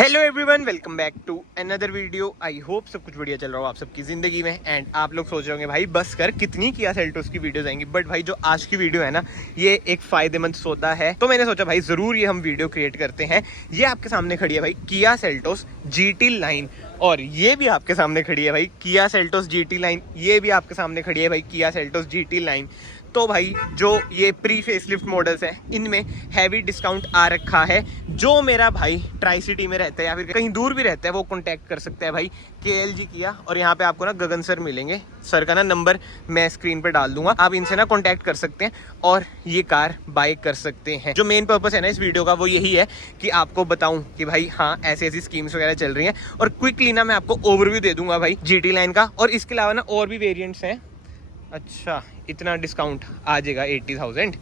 Hello everyone, welcome back to another video. I hope सब कुछ बढ़िया चल रहा हो आप सबकी ज़िंदगी में। एंड आप लोग सोच रहे होंगे भाई बस कर, कितनी किया सेल्टोस की वीडियोस आएंगी। बट भाई जो आज की वीडियो है ना, ये एक फ़ायदेमंद सौदा है, तो मैंने सोचा भाई ज़रूर ये हम वीडियो क्रिएट करते हैं। ये आपके सामने खड़ी है भाई किया सेल्टोस GT लाइन, और ये भी आपके सामने खड़ी है भाई किया सेल्टोस GT लाइन, ये भी आपके सामने खड़ी है भाई किया सेल्टोस GT लाइन। तो भाई जो ये प्री फेसलिफ्ट मॉडल्स हैं, इनमें हैवी डिस्काउंट आ रखा है। जो मेरा भाई ट्राई सिटी में रहता है या फिर कहीं दूर भी रहता है, वो कॉन्टैक्ट कर सकता है भाई KLG किया। और यहाँ पे आपको ना गगन सर मिलेंगे, सर का ना नंबर मैं स्क्रीन पे डाल दूंगा, आप इनसे ना कॉन्टैक्ट कर सकते हैं और ये कार बाय कर सकते हैं। जो मेन पर्पस है ना इस वीडियो का, वो यही है कि आपको बताऊं कि भाई हाँ ऐसी ऐसी स्कीम्स वगैरह चल रही हैं। और क्विकली ना मैं आपको ओवरव्यू दे दूंगा भाई GT लाइन का। और इसके अलावा ना और भी वेरियंट्स हैं। अच्छा, इतना डिस्काउंट आ जाएगा 80,000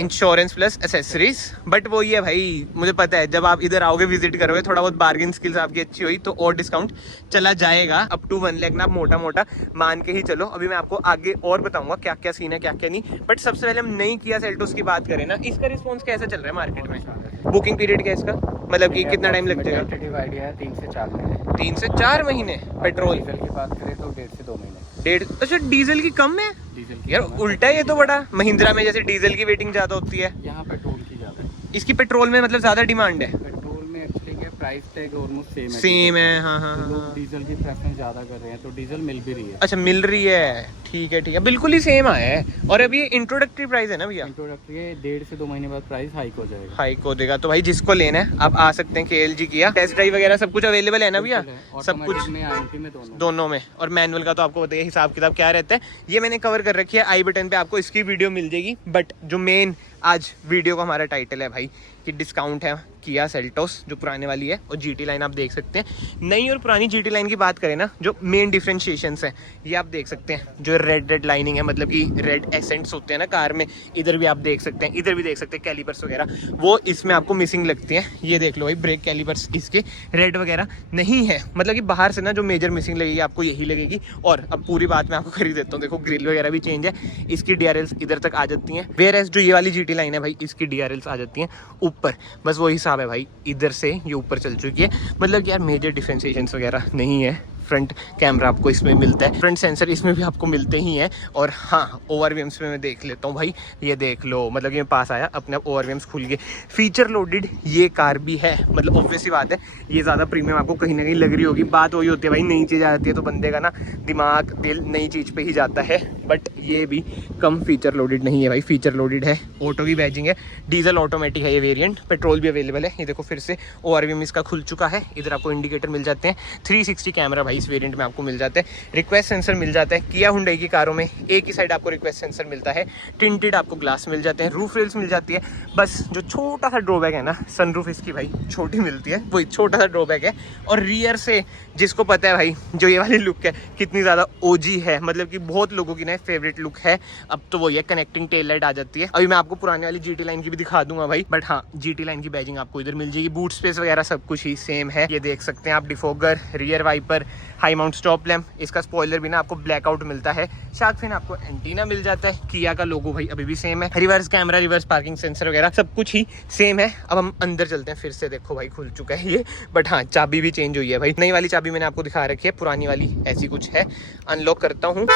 इंश्योरेंस प्लस एसेसरीज। बट वो ये भाई, मुझे पता है जब आप इधर आओगे, विजिट करोगे, थोड़ा बहुत बार्गेन स्किल्स आपकी अच्छी हुई तो और डिस्काउंट चला जाएगा अप टू 1 लाख ना। आप मोटा मोटा मान के ही चलो। अभी मैं आपको आगे और बताऊंगा क्या क्या सीन है, क्या क्या नहीं। बट सबसे पहले हम नई किया सेल्टोस की बात करें ना, इसका रिस्पॉन्स कैसा चल रहा है मार्केट में? बुकिंग पीरियड क्या है इसका, मतलब कि कितना टाइम लग जाएगा? आइडिया है 3 से 4 महीने। 3 से 4 महीने। पेट्रोल डीजल की बात करें तो 1.5 से 2 महीने। अच्छा, डीजल की कम है डीजल की यार, उल्टा है ये तो बड़ा। महिंद्रा में जैसे डीजल की वेटिंग ज्यादा होती है, यहाँ पेट्रोल की ज्यादा है। इसकी पेट्रोल में मतलब ज्यादा डिमांड है। पेट्रोल में एक्चुअली क्या प्राइस टैग ऑलमोस्ट सेम है। सेम है, हाँ हाँ तो हाँ। लोग डीजल की प्रेफरेंस ज्यादा कर रहे हैं, तो डीजल मिल भी रही है। अच्छा, मिल रही है, ठीक है, बिल्कुल ही सेम आया है। और अभी ये इंट्रोडक्टरी प्राइस है ना भैया, इंट्रोडक्टरी है। 1.5 से 2 महीने बाद प्राइस हाइक हो जाएगा। हाइक हो देगा। तो भाई जिसको लेना है आप आ सकते हैं KLG किया। टेस्ट ड्राइव वगैरह सब कुछ अवेलेबल है ना भैया? सब कुछ में IMT में दोनों में। और मैनुअल का तो आपको बताइए हिसाब किताब क्या रहता है, ये मैंने कवर कर रखी है। आई बटन पे आपको इसकी वीडियो मिल जाएगी। बट जो मेन आज वीडियो का हमारा टाइटल है भाई कि डिस्काउंट है किया सेल्टोस जो पुराने वाली है, और GT लाइन आप देख सकते हैं। नई और पुरानी GT लाइन की बात करें ना, जो मेन डिफरेंशिएशंस हैं ये आप देख सकते हैं। जो रेड लाइनिंग है, मतलब कि रेड एसेंट्स होते हैं ना कार में, इधर भी आप देख सकते हैं, इधर भी देख सकते हैं। कैलिपर्स वगैरह वो इसमें आपको मिसिंग लगती हैं। ये देख लो भाई, ब्रेक कैलिपर्स इसके रेड वगैरह नहीं है, मतलब कि बाहर से ना जो मेजर मिसिंग लगेगी आपको यही लगेगी। और अब पूरी बात मैं आपको खरीद देता हूँ। देखो ग्रिल वगैरह भी चेंज है, इसकी DRLs इधर तक आ जाती हैं। वेयर एज जो ये वाली GT लाइन है भाई, इसकी DRLs आ जाती हैं ऊपर। बस वही हिसाब है भाई, इधर से ये ऊपर चल चुकी है। मतलब कि यार मेजर डिफरेंशिएशंस वगैरह नहीं है। फ्रंट कैमरा आपको इसमें मिलता है, फ्रंट सेंसर इसमें भी आपको मिलते ही हैं। और हाँ, ORVMs में मैं देख लेता हूँ भाई, ये देख लो, मतलब कि मैं पास आया अपने आप ORVMs खुल गए। फीचर लोडेड ये कार भी है, मतलब ऑब्वियस सी बात है ये ज़्यादा प्रीमियम आपको कहीं ना कहीं लग रही होगी। बात वही होती है भाई, नई चीज़ आ जाती है तो बंदे का ना दिमाग दिल नई चीज़ पे ही जाता है। बट ये भी कम फीचर लोडेड नहीं है भाई, फीचर लोडेड है। ऑटो की बैजिंग है, डीजल ऑटोमेटिक है ये वेरिएंट। पेट्रोल भी अवेलेबल है। ये देखो फिर से ORVM इसका खुल चुका है। इधर आपको इंडिकेटर मिल जाते हैं। 360 कैमरा भाई इस वेरिएंट में आपको मिल जाता है। रिक्वेस्ट सेंसर मिल जाता है। किया हुंडई की कारों में एक ही साइड आपको रिक्वेस्ट सेंसर मिलता है। टिंटेड आपको ग्लास मिल जाते हैं, रूफ रेल्स मिल जाती है। बस जो छोटा सा ड्रॉबैक है ना, सनरूफ इसकी भाई छोटी मिलती है, वही छोटा सा ड्रॉबैक है। और रियर से जिसको पता है भाई, जो ये वाली लुक है कितनी ज़्यादा OG है, मतलब कि बहुत लोगों की ना फेवरेट लुक है अब तो, वो ये कनेक्टिंग टेल लाइट आ जाती है। अभी मैं आपको पुरानी वाली GT लाइन की भी दिखा दूंगा भाई। बट हाँ, GT लाइन की बैजिंग आपको इधर मिल जाएगी। बूट स्पेस वगैरह सब कुछ ही सेम है। ये देख सकते हैं आप, defogger, rear wiper, high mount stop lamp, इसका स्पॉइलर भी ना आपको ब्लैकआउट मिलता है। शार्क फिन आपको एंटीना मिल जाता है। किया का लोगो भाई अभी भी सेम है। Reverse camera, reverse parking sensor वगैरह सब कुछ ही सेम है। अब हम अंदर चलते हैं, फिर से देखो भाई खुल चुका है ये। बट हाँ, चाबी भी चेंज हुई है भाई। नई वाली चाबी मैंने आपको दिखा रखी है, पुरानी वाली ऐसी कुछ है। अनलॉक करता हूँ,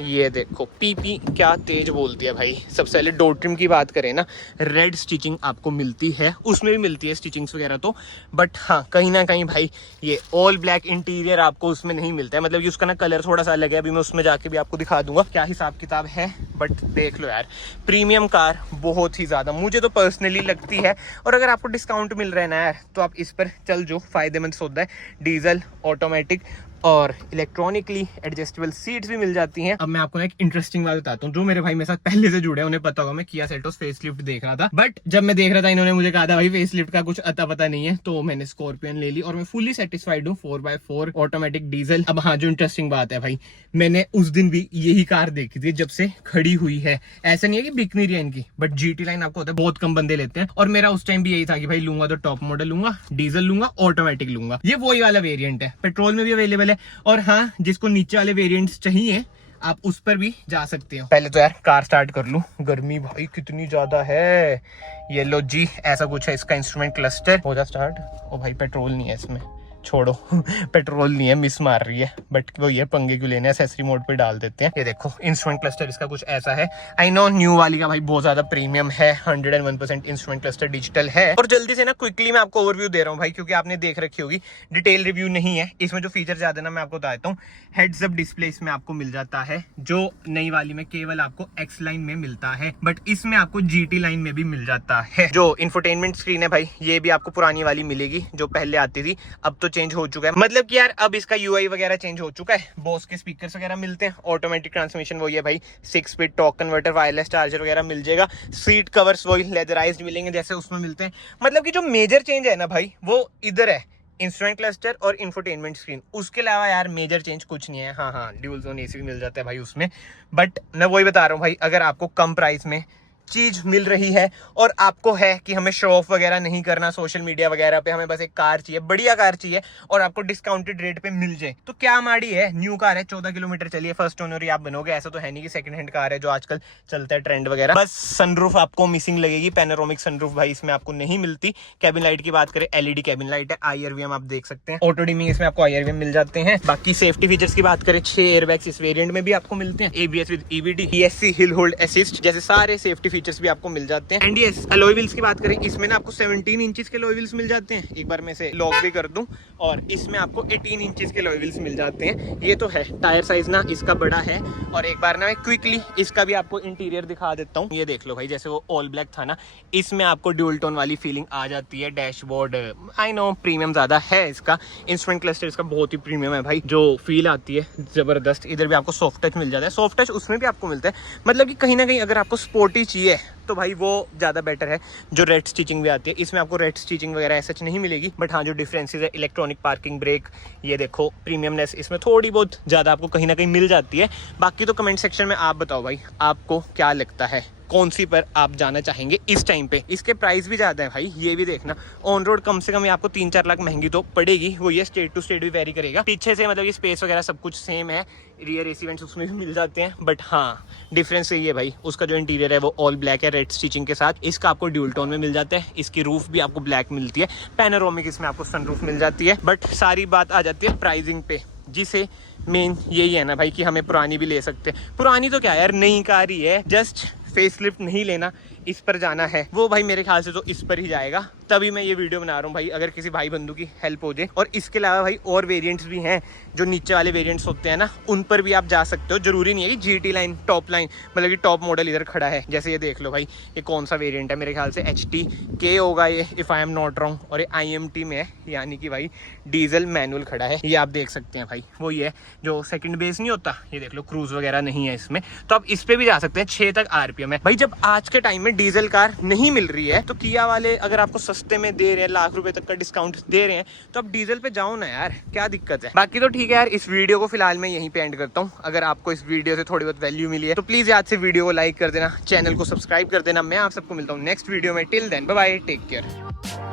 ये देखो पीपी क्या तेज बोलती है भाई। सबसे पहले डोर ट्रिम की बात करें ना, रेड स्टिचिंग आपको मिलती है, उसमें भी मिलती है स्टिचिंग्स वगैरह तो। बट हाँ, कहीं ना कहीं भाई ये ऑल ब्लैक इंटीरियर आपको उसमें नहीं मिलता है, मतलब कि उसका ना कलर थोड़ा सा अलग है। अभी मैं उसमें जाके भी आपको दिखा दूंगा क्या हिसाब किताब है। बट देख लो यार, प्रीमियम कार बहुत ही ज़्यादा मुझे तो पर्सनली लगती है। और अगर आपको डिस्काउंट मिल रहा है ना यार, तो आप इस पर चल जो, फायदेमंद सौदा है। डीजल, ऑटोमेटिक और इलेक्ट्रॉनिकली एडजस्टेबल सीट्स भी मिल जाती हैं। अब मैं आपको ना एक इंटरेस्टिंग बात बताता हूँ। जो मेरे भाई मेरे साथ पहले से जुड़े हैं उन्हें पता होगा, मैं किया सेल्टोस फेसलिफ्ट देख रहा था। बट जब मैं देख रहा था, इन्होंने मुझे कहा था भाई फेसलिफ्ट का कुछ अता पता नहीं है, तो मैंने स्कॉर्पियन ले ली और मैं फुली सेटिस्फाइड हूँ। 4x4 automatic diesel. अब हाँ, जो इंटरेस्टिंग बात है भाई, मैंने उस दिन भी यही कार देखी थी जब से खड़ी हुई है। ऐसा नहीं है कि बिक नहीं रही है इनकी, बट GT लाइन आपको होता है बहुत कम बंदे लेते हैं। और मेरा उस टाइम भी यही था कि भाई लूंगा तो टॉप मॉडल लूंगा, डीजल लूंगा, ऑटोमेटिक लूंगा। ये वही वाला वेरिएंट है, पेट्रोल में भी अवेलेबल है। और हाँ, जिसको नीचे वाले वेरिएंट्स चाहिए आप उस पर भी जा सकते हो। पहले तो यार कार स्टार्ट कर लूं, गर्मी भाई कितनी ज्यादा है। ये लो जी, ऐसा कुछ है इसका इंस्ट्रूमेंट क्लस्टर। हो जा स्टार्ट। ओ भाई पेट्रोल नहीं है इसमें, छोड़ो पेट्रोल नहीं है, मिस मार रही है, बट वो ये पंगे क्यों लेने, एसेसरी मोड पे डाल देते हैं। ये देखो इंस्ट्रूमेंट क्लस्टर इसका कुछ ऐसा है। आई नो न्यू वाली का भाई बहुत ज्यादा प्रीमियम है, 101% इंस्ट्रूमेंट क्लस्टर डिजिटल है। और जल्दी से ना क्विकली मैं आपको ओवरव्यू दे रहा हूँ भाई, क्योंकि आपने देख रखी होगी, डिटेल रिव्यू नहीं है इसमें। जो फीचर ज्यादा ना मैं आपको बता देता हूँ। हेड्स अप डिस्प्ले इसमें आपको मिल जाता है, जो नई वाली में केवल आपको एक्स लाइन में मिलता है, बट इसमें आपको GT लाइन में भी मिल जाता है। जो इंफोटेनमेंट स्क्रीन है भाई, ये भी आपको पुरानी वाली मिलेगी जो पहले आती थी, अब तो चेंज हो चुका है। मतलब कि यार अब इसका UI वगैरह चेंज हो चुका है। बॉस के स्पीकर्स वगैरह मिलते हैं, ऑटोमेटिक ट्रांसमिशन वही है भाई, 6 speed torque converter, wireless charger वगैरह मिल जाएगा। सीट कवर्स वही लेदराइज्ड मिलेंगे जैसे उसमें मिलते हैं। मतलब कि जो मेजर चेंज है ना भाई, वो इधर है, इंस्ट्रूमेंट क्लस्टर और इंफोटेनमेंट स्क्रीन। उसके अलावा यार मेजर चेंज कुछ नहीं है। हाँ, ड्यूल जोन AC भी मिल जाता है भाई उसमें। बट मैं वही बता रहा हूँ भाई, अगर आपको कम प्राइस में चीज मिल रही है और आपको है कि हमें शो ऑफ वगैरह नहीं करना सोशल मीडिया वगैरह पे, हमें बस एक कार चाहिए, बढ़िया कार चाहिए और आपको डिस्काउंटेड रेट पे मिल जाए, तो क्या माड़ी है। न्यू कार है, 14 किलोमीटर चलिए, फर्स्ट ओनर ही आप बनोगे। ऐसा तो है नहीं कि सेकंड हैंड कार है जो आजकल चलता है ट्रेंड वगैरह। बस सनरूफ आपको मिसिंग लगेगी, पैनोरामिक सनरूफ भाई इसमें आपको नहीं मिलती। कैबिन लाइट की बात करें, LED कैबिन लाइट है, IRVM आप देख सकते हैं, ऑटो डिमिंग इसमें आपको IRVM मिल जाते हैं। बाकी सेफ्टी फीचर्स की बात करें, 6 एयरबैग्स इस वेरिएंट में भी आपको मिलते हैं, ABS with EBD, ESC hill hold assist जैसे सारे सेफ्टी फीचर्स भी आपको मिल जाते हैं। एंड यस, अलॉय व्हील्स की बात करें, इसमें ना आपको 17 इंचेस के अलॉय व्हील्स मिल जाते हैं। एक बार मैं इसे लॉक भी कर दूं, और इसमें आपको 18 इंचेस के अलॉय व्हील्स मिल जाते हैं। ये तो है, टायर साइज ना इसका बड़ा है। और एक बार ना मैं क्विकली इसका भी आपको इंटीरियर दिखा देता हूँ। ये देख लो भाई, जैसे वो ऑल ब्लैक था ना, इसमें आपको ड्यूल टोन वाली फीलिंग आ जाती है। डैशबोर्ड आई नो प्रीमियम ज्यादा है इसका, इंस्ट्रूमेंट क्लस्टर इसका बहुत ही प्रीमियम है भाई, जो फील आती है जबरदस्त। इधर भी आपको सॉफ्ट टच मिल जाता है, सॉफ्ट टच उसमें भी आपको मिलता है। मतलब कि कहीं ना कहीं अगर आपको स्पोर्टी चाहिए तो भाई वो ज़्यादा बेटर है। जो रेड स्टिचिंग भी आती है, इसमें आपको रेड स्टिचिंग वगैरह ऐसा नहीं मिलेगी, बट हाँ जो डिफरेंसेस है, इलेक्ट्रॉनिक पार्किंग ब्रेक, ये देखो प्रीमियमनेस इसमें थोड़ी बहुत ज़्यादा आपको कहीं ना कहीं मिल जाती है। बाकी तो कमेंट सेक्शन में आप बताओ भाई, आपको क्या लगता है, कौन सी पर आप जाना चाहेंगे इस टाइम पे। इसके प्राइस भी ज़्यादा है भाई, ये भी देखना। ऑन रोड कम से कम ये आपको 3-4 लाख महंगी तो पड़ेगी, वो ये स्टेट टू स्टेट भी वेरी करेगा। पीछे से मतलब ये स्पेस वगैरह सब कुछ सेम है, रियर AC वेंट्स उसमें भी मिल जाते हैं, बट हाँ डिफरेंस यही है भाई, उसका जो इंटीरियर है वो ऑल ब्लैक है रेड स्टिचिंग के साथ। इसका आपको ड्यूल टोन में मिल जाता है, इसकी रूफ भी आपको ब्लैक मिलती है, पैनोरामिक इसमें आपको सनरूफ मिल जाती है। बट सारी बात आ जाती है प्राइसिंग पे, जिसे मेन यही है ना भाई कि हमें पुरानी भी ले सकते हैं। पुरानी तो क्या यार, नई कार ही है, जस्ट फेसलिफ्ट नहीं लेना, इस पर जाना है, वो भाई मेरे ख्याल से तो इस पर ही जाएगा। तभी मैं ये वीडियो बना रहा हूँ भाई, अगर किसी भाई बंधु की हेल्प हो जाए। और इसके अलावा भाई और वेरिएंट्स भी हैं, जो नीचे वाले वेरिएंट्स होते हैं ना, उन पर भी आप जा सकते हो। जरूरी नहीं है कि GT लाइन टॉप लाइन, मतलब कि टॉप मॉडल इधर खड़ा है। जैसे ये देख लो भाई, ये कौन सा वेरिएंट है, मेरे ख्याल से HT-K होगा ये, if I am not wrong, और ये IMT में है, यानी कि भाई डीजल मैनुअल खड़ा है। ये आप देख सकते हैं भाई, वही है जो सेकंड बेस नहीं होता, ये देख लो क्रूज वगैरह नहीं है इसमें, तो आप इस पे भी जा सकते हैं। 6 तक RPM है भाई। जब आज के टाइम में डीजल कार नहीं मिल रही है, तो किया वाले अगर आपको सस्ते में दे रहे हैं, लाख रुपए तक का डिस्काउंट दे रहे हैं, तो आप डीजल पे जाओ ना यार, क्या दिक्कत है। बाकी तो ठीक है यार, इस वीडियो को फिलहाल मैं यहीं पे एंड करता हूँ। अगर आपको इस वीडियो से थोड़ी बहुत वैल्यू मिली है तो प्लीज आज से वीडियो को लाइक कर देना, चैनल को सब्सक्राइब कर देना। मैं आप सबको मिलता हूँ नेक्स्ट वीडियो में। Till then bye bye, take care.